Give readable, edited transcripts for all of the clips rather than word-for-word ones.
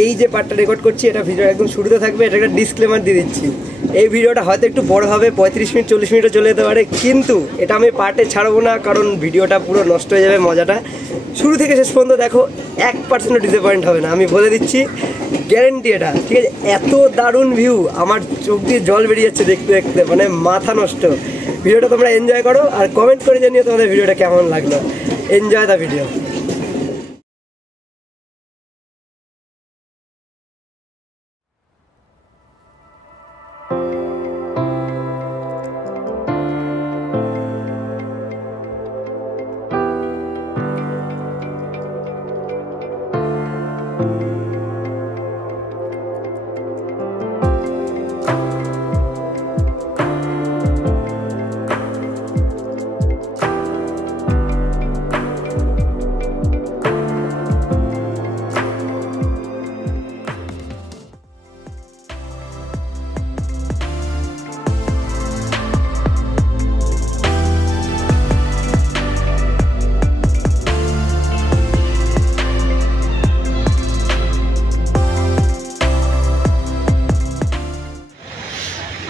এই যে পার্টটা রেকর্ড করছি এটা ভিডিও একদম শুরুতে থাকবে, এটা একটা ডিসক্লেমার দিয়ে দিচ্ছি। এই ভিডিওটা হয়তো একটু বড় হবে, 35 মিনিট 40 মিনিটও চলে যেতে পারে, কিন্তু এটা আমি পার্টে ছাড়বো না, কারণ ভিডিওটা পুরো নষ্ট হয়ে যাবে মজাটা। শুরু থেকে শেষ পর্যন্ত দেখো, 1% ডিসঅ্যাপয়েন্ট হবে না, আমি বলে দিচ্ছি, গ্যারেন্টি এটা, ঠিক আছে? এত দারুণ ভিউ, আমার চোখ দিয়ে জল বেরিয়ে যাচ্ছে দেখতে দেখতে, মানে মাথা নষ্ট। ভিডিওটা তোমরা এনজয় করো আর কমেন্ট করে জানিও তোমাদের ভিডিওটা কেমন লাগলো। Enjoy the video.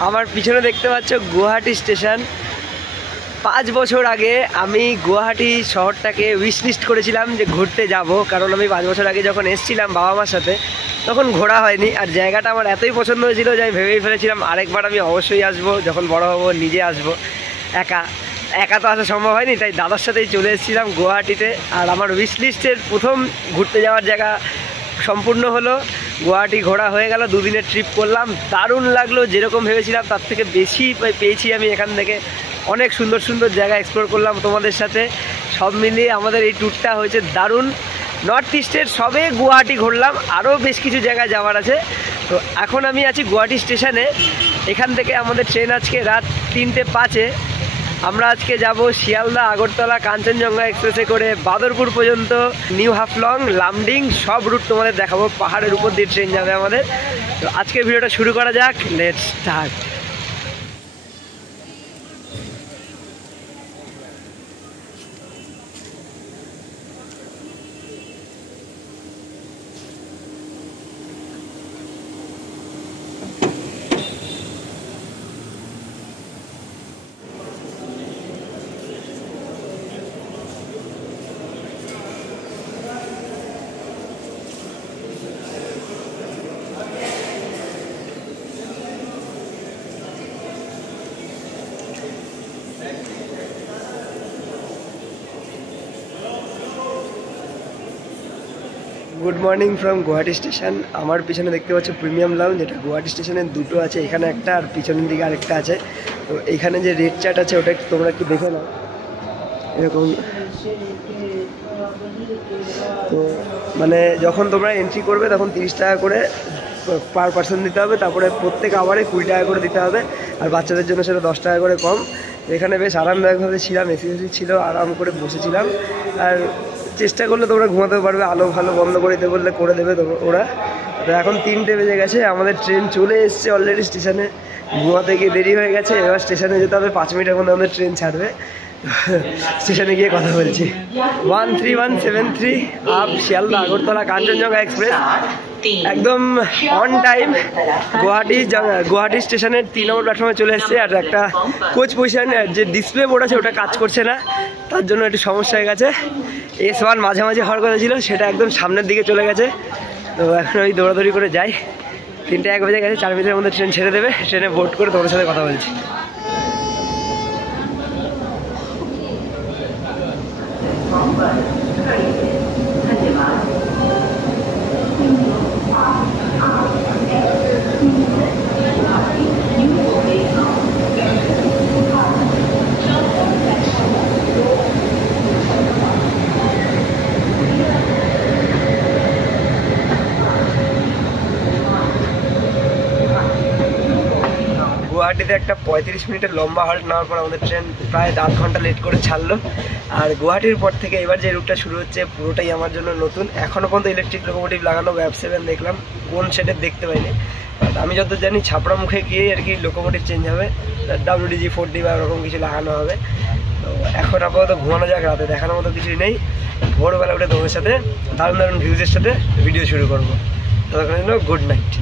আমার পিছনে দেখতে পাচ্ছ গুয়াহাটি স্টেশন। 5 বছর আগে আমি গুয়াহাটি শহরটাকে উইশ লিস্ট করেছিলাম যে ঘুরতে যাব, কারণ আমি 5 বছর আগে যখন এসেছিলাম বাবা মার সাথে তখন ঘোরা হয়নি। আর জায়গাটা আমার এতই পছন্দ হয়েছিল যে আমি ভেবেই ফেলেছিলাম আরেকবার আমি অবশ্যই আসবো, যখন বড় হব নিজে আসবো। একা তো আসা সম্ভব হয়নি, তাই দাদার সাথেই চলে এসেছিলাম গুয়াহাটিতে। আর আমার উইশ লিস্টের প্রথম ঘুরতে যাওয়ার জায়গা সম্পূর্ণ হলো, গুয়াহাটি ঘোরা হয়ে গেল। 2 দিনের ট্রিপ করলাম, দারুণ লাগলো, যেরকম ভেবেছিলাম তার থেকে বেশি পেয়েছি আমি এখান থেকে। অনেক সুন্দর সুন্দর জায়গা এক্সপ্লোর করলাম তোমাদের সাথে। সব মিলিয়ে আমাদের এই ট্যুরটা হয়েছে দারুণ। নর্থ ইস্টের সবে গুয়াহাটি ঘুরলাম, আরও বেশ কিছু জায়গায় যাওয়ার আছে। তো এখন আমি আছি গুয়াহাটি স্টেশনে। এখান থেকে আমাদের ট্রেন আজকে রাত 3:05-এ। আমরা আজকে যাব শিয়ালদা, আগরতলা, কাঞ্চনজঙ্ঘা এক্সপ্রেসে করে বাদরপুর পর্যন্ত, নিউ হাফলং, লামডিং, সব রুট তোমাদের দেখাবো। পাহাড়ের উপর দিয়ে ট্রেন যাবে আমাদের। তো আজকের ভিডিওটা শুরু করা যাক, let's start. Good morning from Guwahati station. আমার পিছনে দেখতে পাচ্ছ প্রিমিয়াম লাউঞ্জ, যেটা গুয়াহাটি স্টেশনের দুটো আছে, এখানে একটা আর পিছনের দিকে আরেকটা আছে। তো এখানে যে রেড চার্ট আছে ওটা তোমরা একটু দেখে নাও, এরকম। তো মানে যখন তোমরা এন্ট্রি করবে তখন 30 টাকা করে পার পার্সন দিতে হবে, তারপরে প্রত্যেক আওয়ারে 20 টাকা করে দিতে হবে, আর বাচ্চাদের জন্য সেটা 10 টাকা করে কম। এখানে বেশ আরামদায়কভাবে ছিলাম, এসি ছিল, আরাম করে বসেছিলাম। আর চেষ্টা করলে তোমরা ঘুমাতেও পারবে, আলো ভালো বন্ধ করে দিতে বললে করে দেবে ওরা। তো এখন 3টে বেজে গেছে, আমাদের ট্রেন চলে এসছে অলরেডি স্টেশনে। ঘুমাতে গিয়ে দেরি হয়ে গেছে, এবার স্টেশনে যেতে হবে, 5 মিনিটের মধ্যে আমাদের ট্রেন ছাড়বে। স্টেশনে গিয়ে কথা বলছি। 13173 আপ শিয়ালদা আগরতলা কাঞ্চনজঙ্ঘা এক্সপ্রেস, একদম অন টাইম। গুয়াহাটি স্টেশনের 3 নম্বর প্ল্যাটফর্মে চলে এসছে। আর একটা কোচ পজিশন যে ডিসপ্লে বোর্ড আছে ওটা কাজ করছে না, তার জন্য একটু সমস্যা হয়ে গেছে। S1 মাঝামাঝি হওয়ার কথা ছিল, সেটা একদম সামনের দিকে চলে গেছে। তো এখন ওই দৌড়াদৌড়ি করে যাই। 3:01 বেজে গেছে, 4 মিনিটের মধ্যে ট্রেন ছেড়ে দেবে। ট্রেনে বোর্ড করে তোমাদের সাথে কথা বলছি। গুয়াহাটিতে একটা 35 মিনিটের লম্বা হল্ট নেওয়ার পর আমাদের ট্রেন প্রায় 8 ঘন্টা লেট করে ছাড়লো। আর গুয়াহাটির পর থেকে এবার যে রুটটা শুরু হচ্ছে পুরোটাই আমার জন্য নতুন। এখনও পর্যন্ত ইলেকট্রিক লোকোমোটিভ লাগানো ওয়েব 7 দেখলাম, কোন সেটের দেখতে পাইনি। আমি যত জানি ছাপড়া মুখে গিয়ে আর কি লোকোমোটিভ চেঞ্জ হবে, WDG 4D বা ওরকম কিছু লাগানো হবে। তো এখন আপাতত ঘুমানো যাক, রাতে দেখানোর মতো কিছুই নেই। ভোরবেলা উঠে তোমাদের সাথে দারুণ দারুণ ভিউজের সাথে ভিডিও শুরু করবো। ততক্ষণ good night.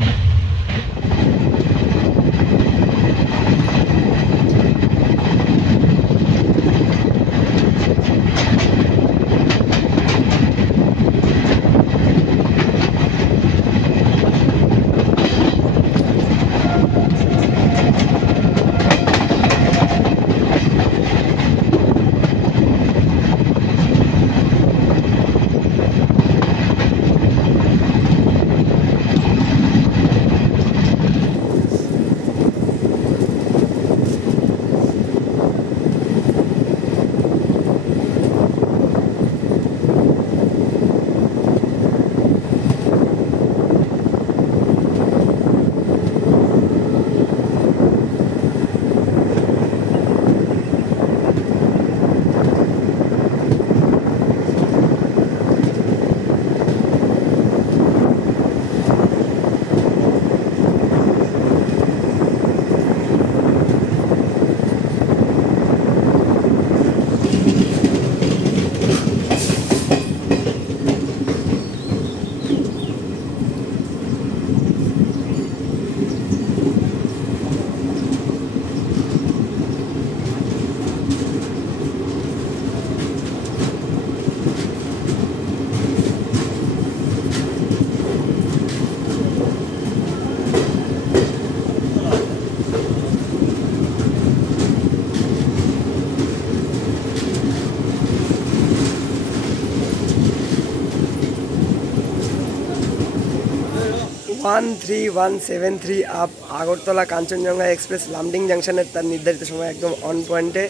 One 3173 up Agartala Kanchenjunga express Lumding জাংশনের তার নির্ধারিত সময় একদম অন পয়েন্টে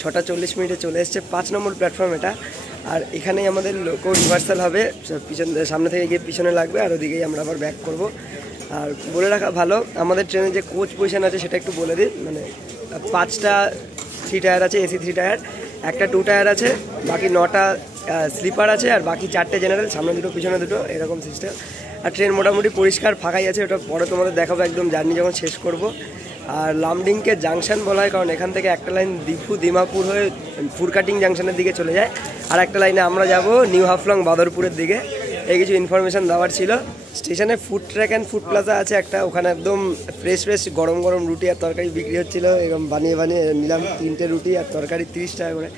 6টা 40 মিনিটে চলে এসছে। 5 নম্বর প্ল্যাটফর্ম এটা। আর এখানেই আমাদের লোকো রিভার্সাল হবে, পিছন সামনে থেকে গিয়ে পিছনে লাগবে আর ওদিকেই আমরা আবার ব্যাক করব। আর বলে রাখা ভালো, আমাদের ট্রেনে যে কোচ পজিশন আছে সেটা একটু বলে দিই। মানে 5টা 3 টায়ার আছে, এসি 3 টায়ার, একটা 2 টায়ার আছে, বাকি 9টা স্লিপার আছে, আর বাকি 4টে জেনারেল, সামনে দুটো পিছনে দুটো, এরকম সিস্টেম। আর ট্রেন মোটামুটি পরিষ্কার ফাঁকাই আছে, ওটা পরে তোমাদের দেখাবো একদম জার্নি যখন শেষ করব। আর লামডিংকে জাংশন বলা হয় কারণ এখান থেকে একটা লাইন দিফু দিমাপুর হয়ে ফুরকাটিং জাংশনের দিকে চলে যায়, আর একটা লাইনে আমরা যাব নিউ হাফলং বাদরপুরের দিকে। এই কিছু ইনফরমেশান দেওয়ার ছিল। স্টেশনে food track and food plaza আছে একটা, ওখানে একদম ফ্রেশ ফ্রেশ গরম গরম রুটি আর তরকারি বিক্রি হচ্ছিলো, এরকম বানিয়ে বানিয়ে নিলাম 3টে রুটি আর তরকারি 30 টাকা করে।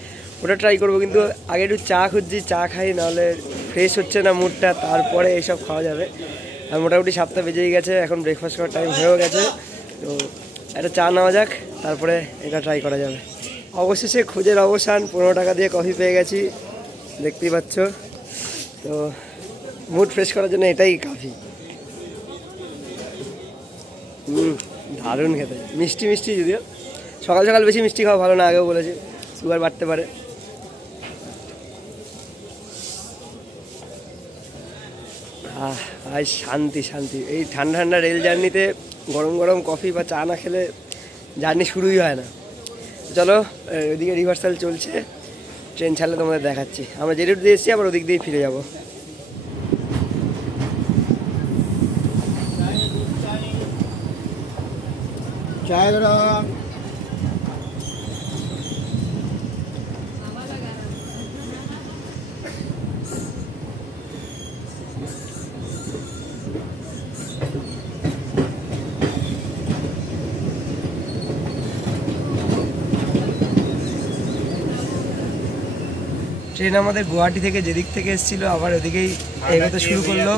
ওটা ট্রাই করবো, কিন্তু আগে একটু চা খুঁজছি, চা খাই, নাহলে ফ্রেশ হচ্ছে না মুডটা, তারপরে এইসব খাওয়া যাবে। আর মোটামুটি 7টা বেজেই গেছে, এখন ব্রেকফাস্ট করার টাইম হয়েও গেছে, তো একটা চা নেওয়া যাক, তারপরে এটা ট্রাই করা যাবে। অবশেষে খোঁজের অবসান, 15 টাকা দিয়ে কফি পেয়ে গেছি, দেখতেই পাচ্ছ। তো মুড ফ্রেশ করার জন্য এটাই কাফি। দারুণ খেতে, মিষ্টি মিষ্টি, যদিও সকাল সকাল বেশি মিষ্টি খাওয়া ভালো না, আগেও বলেছি, সুগার বাড়তে পারে। আজ শান্তি শান্তি। এই ঠান্ডা ঠান্ডা রেল জার্নিতে গরম গরম কফি বা চা না খেলে জার্নি শুরুই হয় না। চলো, ওইদিকে রিভার্সাল চলছে, ট্রেন ছাড়লে তোমাদের দেখাচ্ছি। আমরা যে রুট দিয়ে এসেছি আবার ওদিক দিয়েই ফিরে যাবো। ট্রেন আমাদের গুয়াহাটি থেকে যেদিক থেকে এসেছিলো আবার ওদিকেই এগোতে শুরু করলো।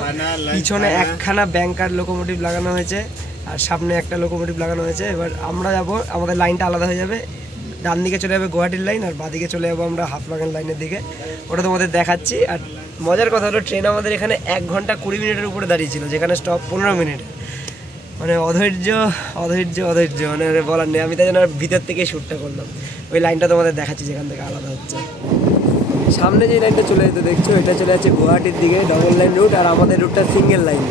পিছনে একখানা ব্যাংকার লোকোমোটিভ লাগানো হয়েছে আর সামনে একটা লোকোমোটিভ লাগানো হয়েছে। এবার আমরা যাবো, আমাদের লাইনটা আলাদা হয়ে যাবে, ডান দিকে চলে যাবে গুয়াহাটির লাইন আর বাদিকে চলে যাবো আমরা হাফলং লাইনের দিকে, ওটা তোমাদের দেখাচ্ছি। আর মজার কথা হলো ট্রেন আমাদের এখানে 1 ঘন্টা 20 মিনিটের উপরে দাঁড়িয়েছিল, যেখানে স্টপ 15 মিনিট। মানে অধৈর্য অধৈর্য অধৈর্য, মানে বলার নেই। আমি তাই জন্য ভিতর থেকে শ্যুটটা করলাম। ওই লাইনটা তোমাদের দেখাচ্ছি যেখান থেকে আলাদা হচ্ছে। সামনে যে লাইনটা চলে যেতে দেখছো, এটা চলে যাচ্ছে গুয়াহাটির দিকে, ডবল লাইন রুট, আর আমাদের রুটটা সিঙ্গেল লাইন।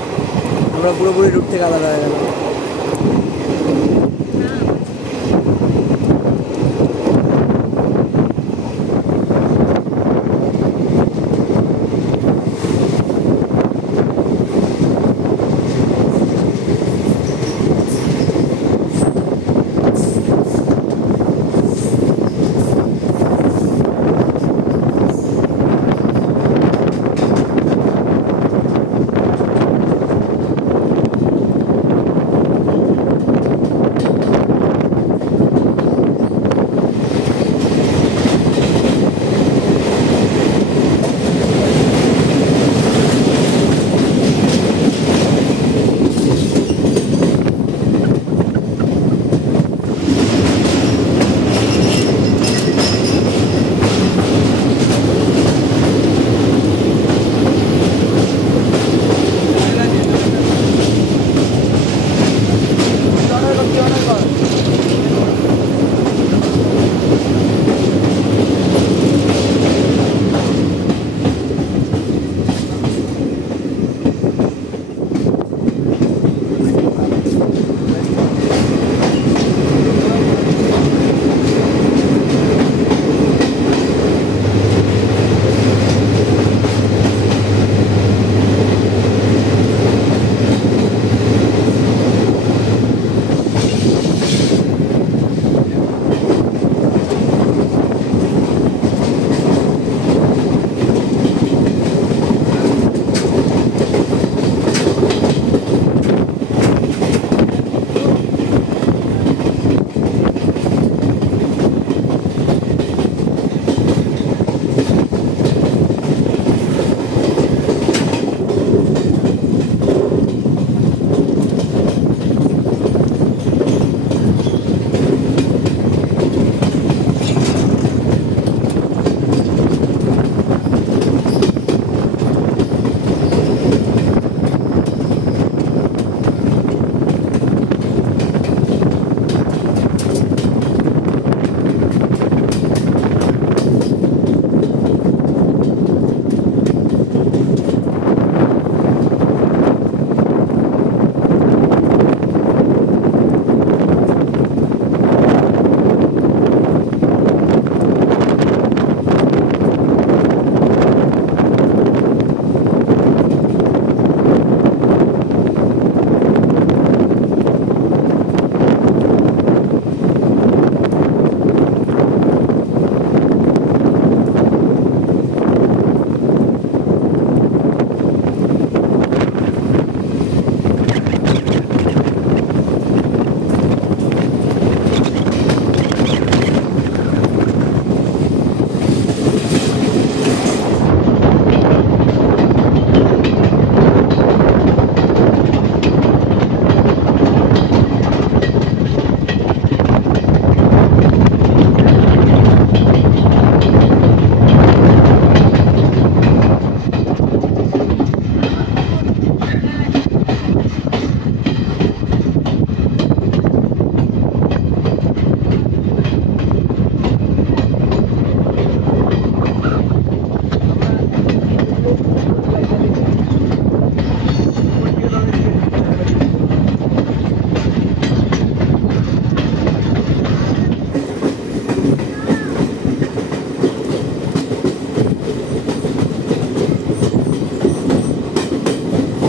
আমরা পুরোপুরি রুট থেকে আলাদা হয়ে গেলাম।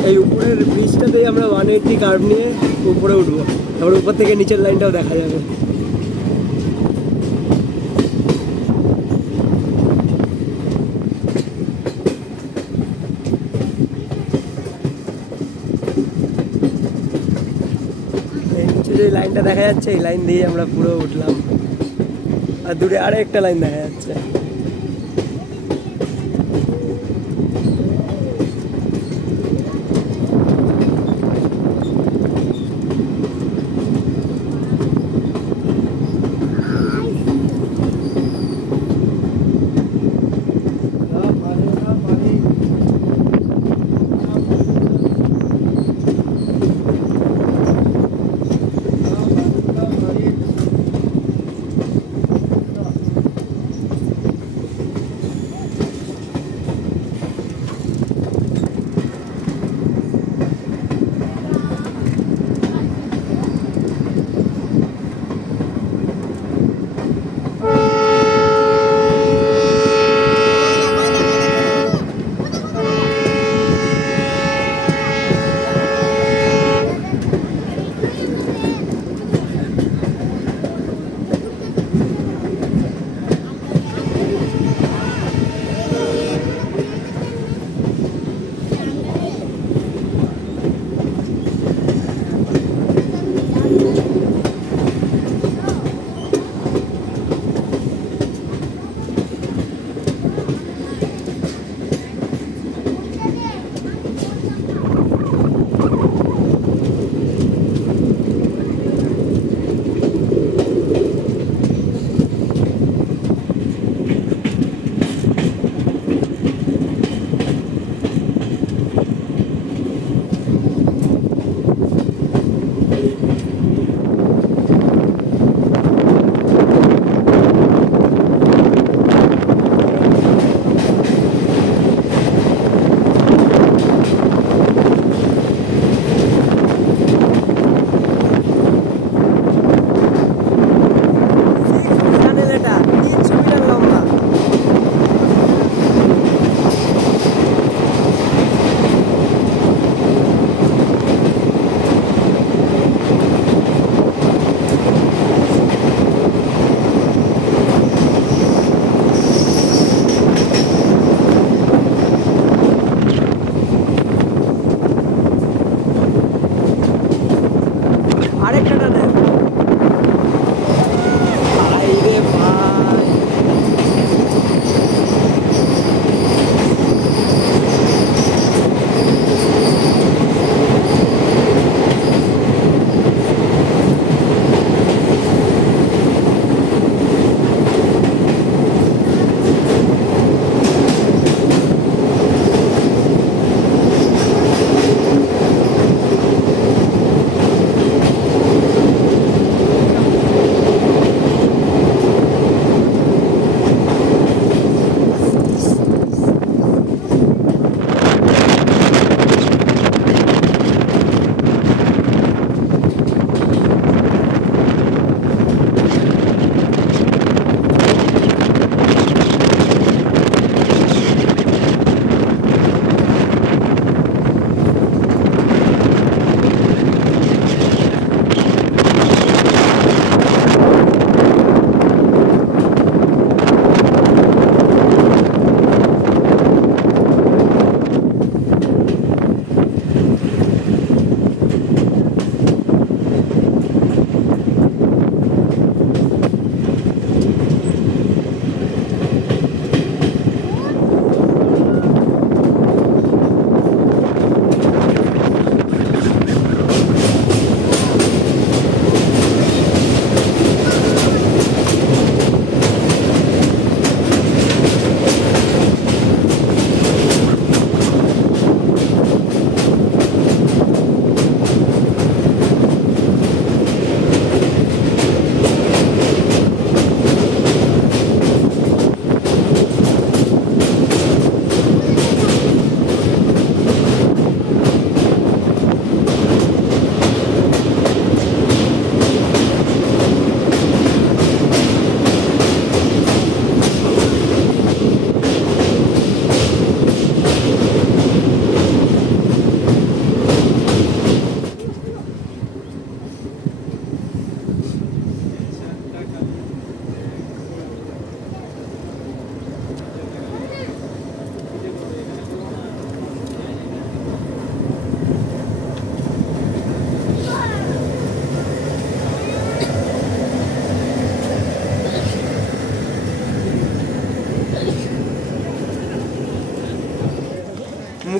এই উপরের ব্রিজটাতেই আমরা 180 কার্ভ নিয়ে উপরে উঠবো, তারপর উপর থেকে নিচের লাইনটাও দেখা যাবে। এই নিচে যে লাইনটা দেখা যাচ্ছে এই লাইন দিয়ে আমরা পুরো উঠলাম, আর দূরে আরো একটা লাইন দেখা যাচ্ছে।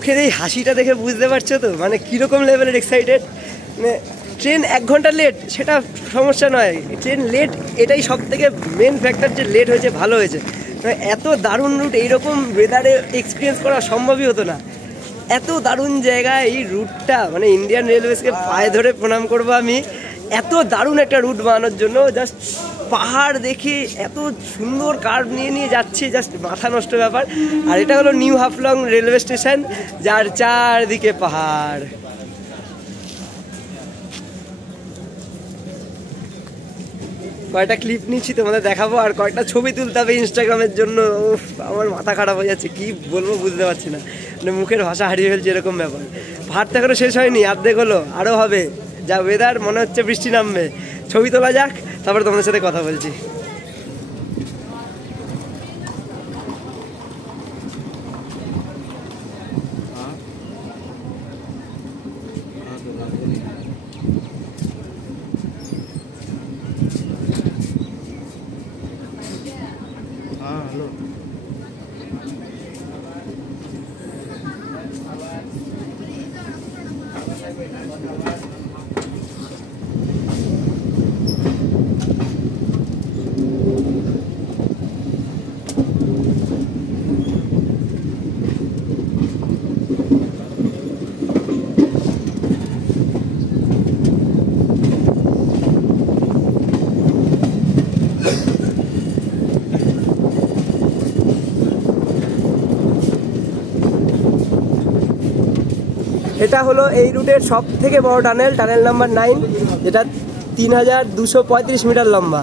মুখের এই হাসিটা দেখে বুঝতে পারছো তো মানে কীরকম লেভেলের এক্সাইটেড। মানে ট্রেন 1 ঘন্টা লেট সেটা সমস্যা নয়, ট্রেন লেট এটাই সব থেকে মেন ফ্যাক্টর যে লেট হয়েছে ভালো হয়েছে। মানে এত দারুণ রুট এইরকম ওয়েদারে এক্সপিরিয়েন্স করা সম্ভবই হতো না। এত দারুণ জায়গা এই রুটটা, মানে ইন্ডিয়ান রেলওয়েজকে পায়ে ধরে প্রণাম করবো আমি, এত দারুণ একটা রুট বানানোর জন্য। জাস্ট পাহাড় দেখে এত সুন্দর কার্ভ নিয়ে নিয়ে যাচ্ছে, জাস্ট মাথা নষ্ট ব্যাপার। আর এটা হলো নিউ হাফলং রেলওয়ে স্টেশন, যার চারদিকে পাহাড়। কয়েকটা ক্লিপ নিচ্ছি তোমাদের দেখাবো, আর কয়েকটা ছবি তুলতে হবে ইনস্টাগ্রামের জন্য। আমার মাথা খারাপ হয়ে যাচ্ছে, কি বলবো বুঝতে পারছি না, মানে মুখের ভাষা হারিয়ে ফেলছে এরকম ব্যাপার। ভাতটা এখনো শেষ হয়নি, অর্ধেক হলো, আরও হবে। যা ওয়েদার, মনে হচ্ছে বৃষ্টি নামবে। ছবি তোলা যাক, তারপরে তোমাদের সাথে কথা বলছি। এটা হলো এই রুটের সব থেকে বড় টানেল, টানেল নাম্বার 9, যেটা 3235 মিটার লম্বা।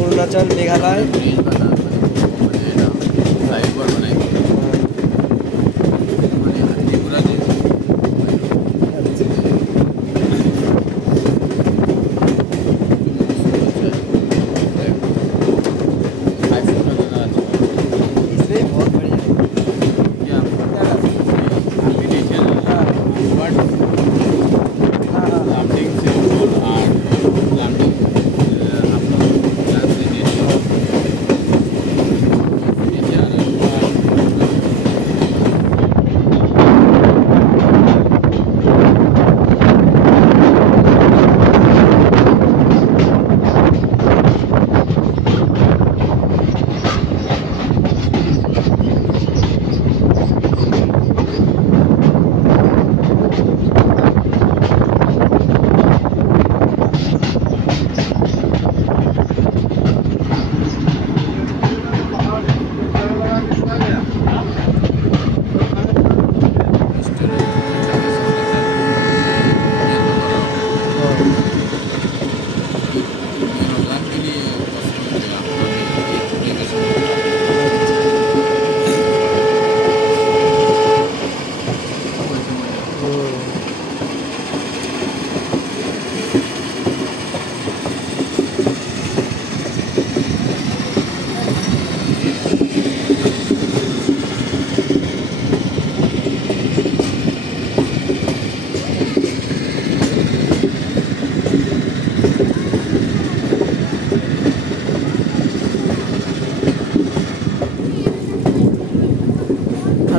Arunachal, Meghalaya.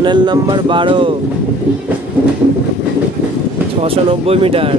Tunnel number 12, 690 metre.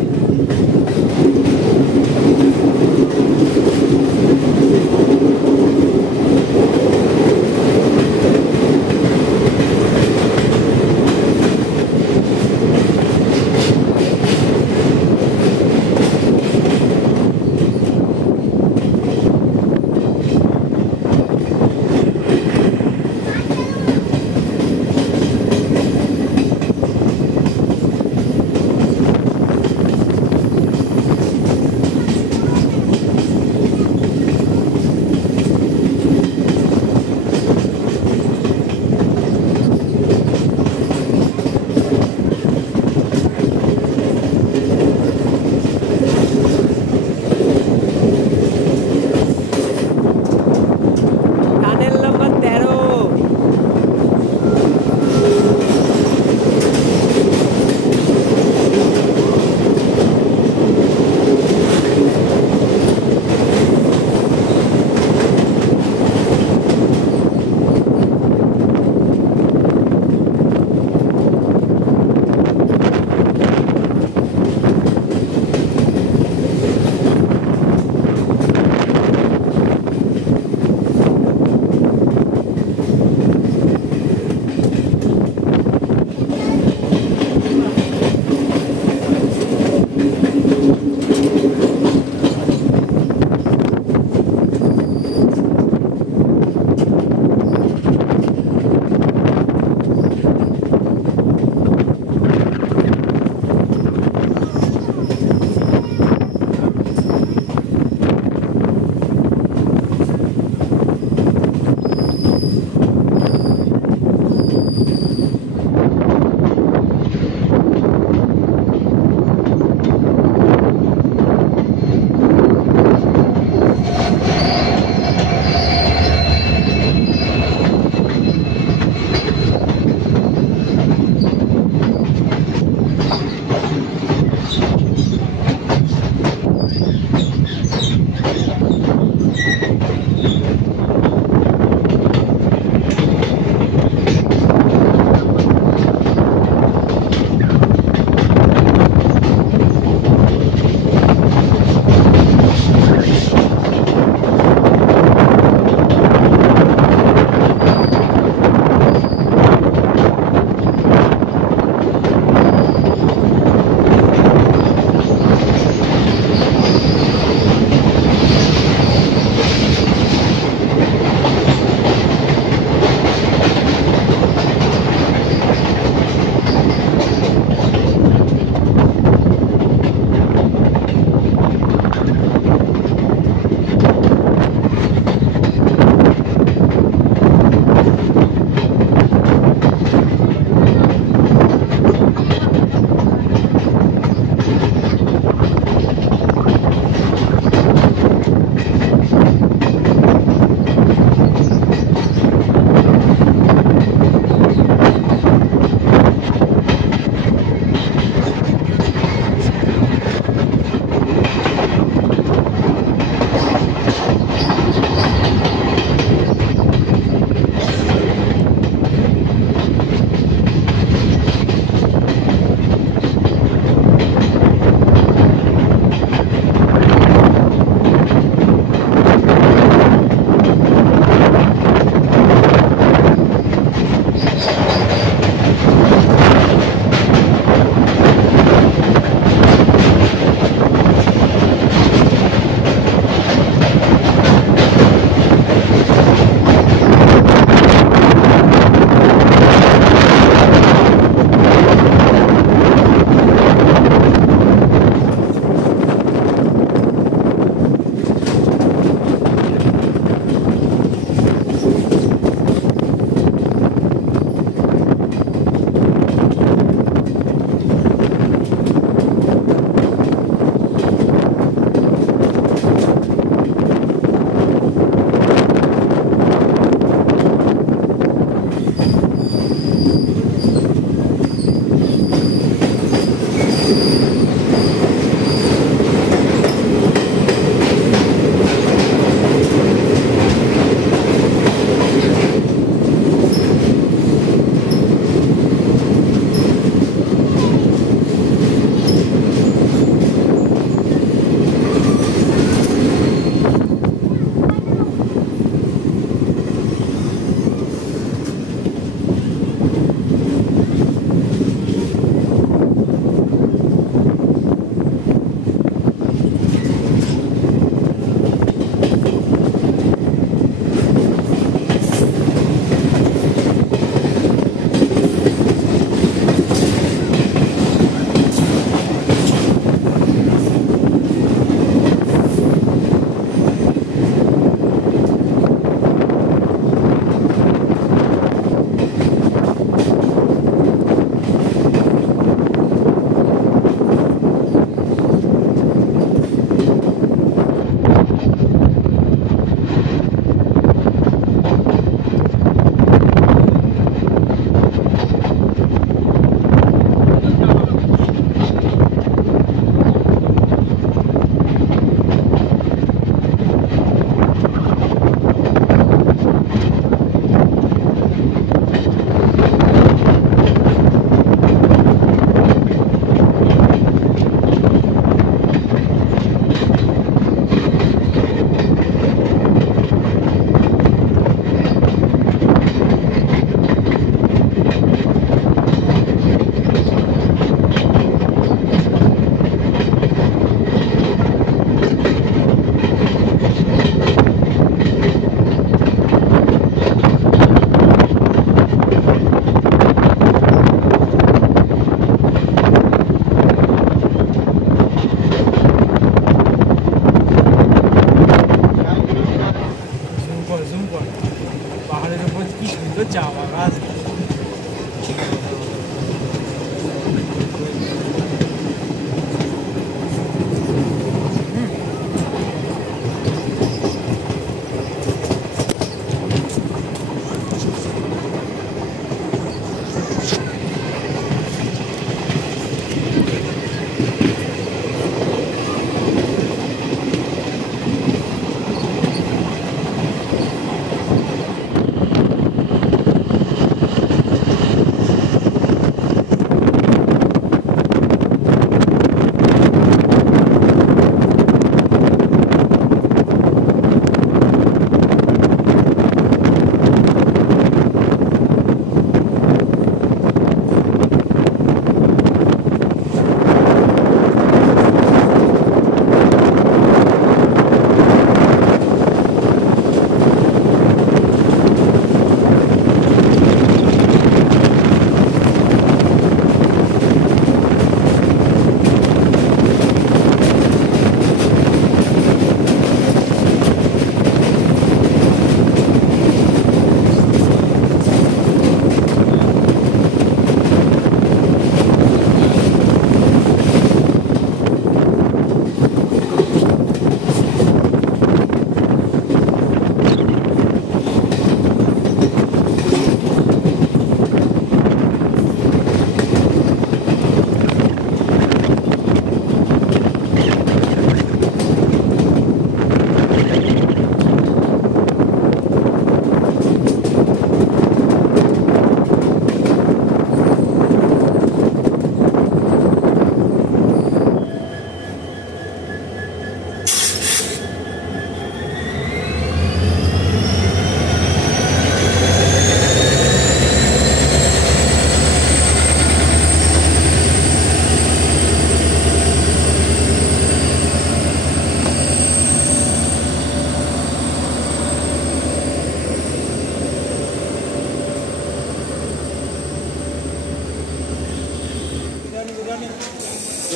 ঝুমঝুম করে, পাহাড়ের উপর কি সুন্দর চা বাগান।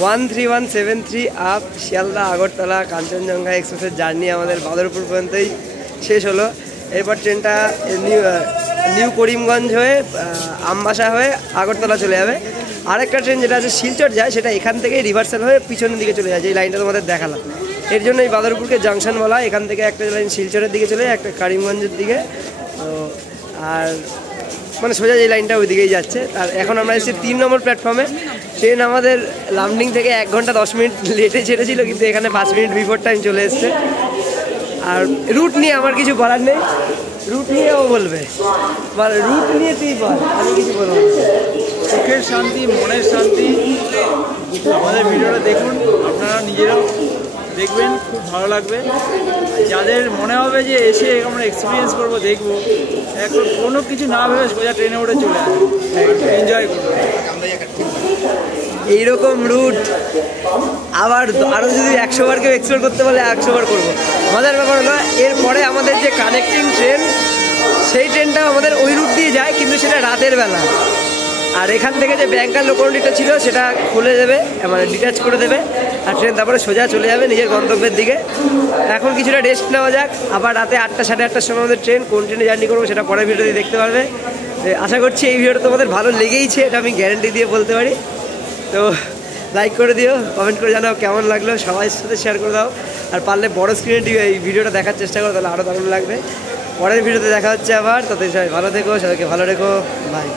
ওয়ান 3173 আপ শিয়ালদা আগরতলা কাঞ্চনজঙ্ঘা এক্সপ্রেসের জার্নি আমাদের বাদরপুর পর্যন্তই শেষ হলো। এরপর ট্রেনটা নিউ করিমগঞ্জ হয়ে আমবাসা হয়ে আগরতলা চলে যাবে। আরেকটা ট্রেন যেটা আছে শিলচর যায়, সেটা এখান থেকে রিভার্সাল হয়ে পিছনের দিকে চলে যায়, যে লাইনটা তোমাদের দেখালাম। এর জন্য এই বাদরপুরকে জাংশন বলা। এখান থেকে একটা লাইন শিলচরের দিকে চলে যায়, একটা করিমগঞ্জের দিকে। তো আর মানে সোজা যে লাইনটা ওই দিকেই যাচ্ছে। আর এখন আমরা এসেছি 3 নম্বর প্ল্যাটফর্মে। ট্রেন আমাদের লামডিং থেকে 1 ঘন্টা 10 মিনিট লেটে ছেড়েছিল, কিন্তু এখানে 5 মিনিট বিফোর টাইম চলে এসছে। আর রুট নিয়ে আমার কিছু বলার নেই, রুট নিয়েও বলবে, মানে রুট নিয়ে তুই বল, আমি কিছু বলবো। চোখের শান্তি, মনের শান্তি। আমাদের ভিডিওটা দেখুন, আপনারা নিজেরাও দেখবেন, খুব ভালো লাগবে। যাদের মনে হবে যে এসে আমরা এক্সপিরিয়েন্স করবো, দেখবো, এখন কোনো কিছু না ভেবে সোজা ট্রেনে উঠে চলে আসবে, এনজয় করবো। এইরকম রুট আবার আরও যদি 100 বার কেউ এক্সপ্লোর করতে পারলে 100 বার করবো। মজার ব্যাপার হলো এরপরে আমাদের যে কানেক্টিং ট্রেন, সেই ট্রেনটা আমাদের ওই রুট দিয়ে যায়, কিন্তু সেটা রাতের বেলা। আর এখান থেকে যে ব্যাংকার লোকোমোটিভটা ছিল সেটা খুলে দেবে, মানে ডিটাচ করে দেবে, আর ট্রেন তারপরে সোজা চলে যাবে নিজের গন্তব্যের দিকে। এখন কিছুটা রেস্ট নেওয়া যাক, আবার রাতে 8টা সাড়ে 8টার সময় আমাদের ট্রেন। কোন ট্রেনে জার্নি করবো সেটা পরের ভিডিওতে দেখতে পারবে। আশা করছি এই ভিডিওটা তোমাদের ভালো লেগেইছে, এটা আমি গ্যারান্টি দিয়ে বলতে পারি। তো লাইক করে দিও, কমেন্ট করে জানাও কেমন লাগলো, সবার সাথে শেয়ার করে দাও। আর পারলে বড় স্ক্রিনে এই ভিডিওটা দেখার চেষ্টা করো, তাহলে আরও দারুণ লাগবে। পরের ভিডিওতে দেখা হচ্ছে আবার। তাতে সবাই ভালো থেকো, সবাইকে ভালো রেখো, বাই।